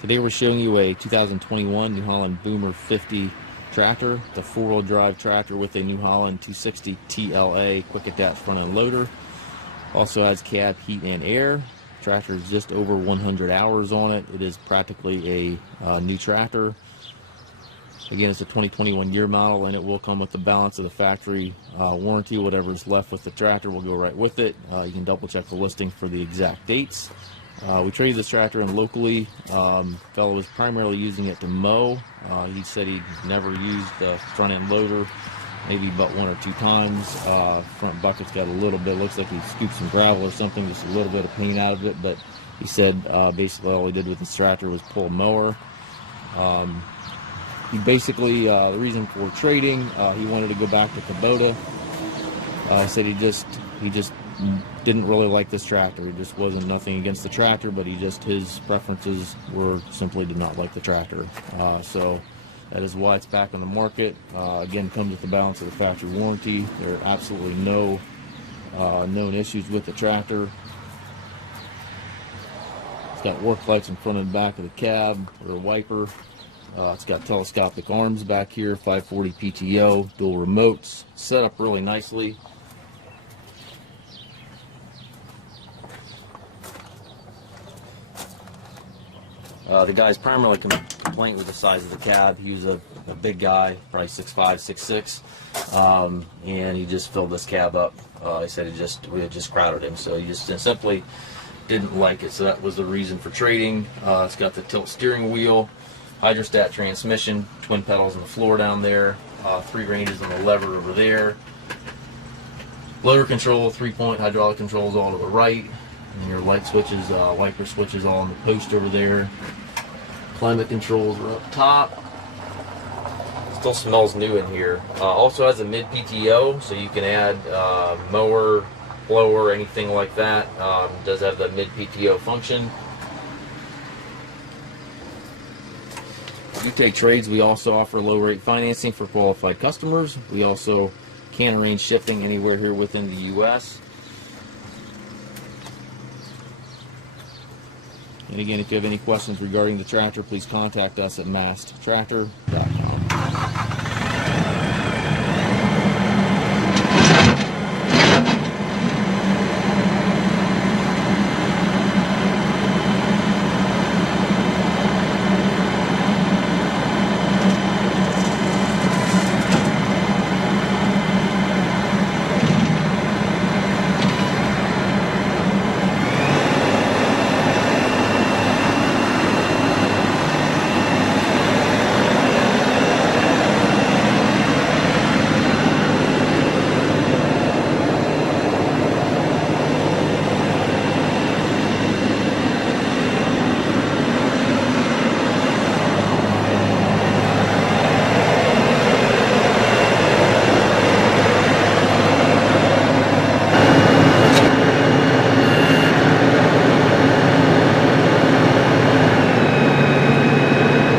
Today we're showing you a 2021 New Holland Boomer 50 tractor. It's a four-wheel drive tractor with a New Holland 260 TLA quick attach front end loader. Also has cab heat and air. Tractor is just over 100 hours on it. It is practically a new tractor. Again, it's a 2021 year model, and it will come with the balance of the factory warranty. Whatever's left with the tractor will go right with it. You can double check the listing for the exact dates. We traded this tractor in locally. Fellow was primarily using it to mow. He said he'd never used the front end loader, maybe but one or two times. Front bucket's got a little bit, looks like he scooped some gravel or something, just a little bit of paint out of it, but he said basically all he did with this tractor was pull a mower. He basically, the reason for trading, he wanted to go back to Kubota. He said he just didn't really like this tractor. He just wasn't nothing against the tractor, but his preferences were simply did not like the tractor. So that is why it's back on the market. Again, comes with the balance of the factory warranty. There are absolutely no known issues with the tractor. It's got work lights in front and back of the cab, or a wiper. It's got telescopic arms back here, 540 PTO, dual remotes, set up really nicely. The guy's primarily complaint was the size of the cab. He was a big guy, probably 6'5", 6'6", and he just filled this cab up. He said we had just crowded him, so he just simply didn't like it. So that was the reason for trading. It's got the tilt steering wheel, hydrostat transmission, twin pedals on the floor down there, 3 ranges on the lever over there, loader control, 3-point hydraulic controls all to the right, and your light switches, wiper switches all on the post over there. Climate controls are up top. Still smells new in here. Also has a mid PTO, so you can add mower, blower, anything like that. Does have the mid PTO function. If you take trades, we also offer low rate financing for qualified customers. We also can arrange shipping anywhere here within the U.S. And again, if you have any questions regarding the tractor, please contact us at Mast Tractor.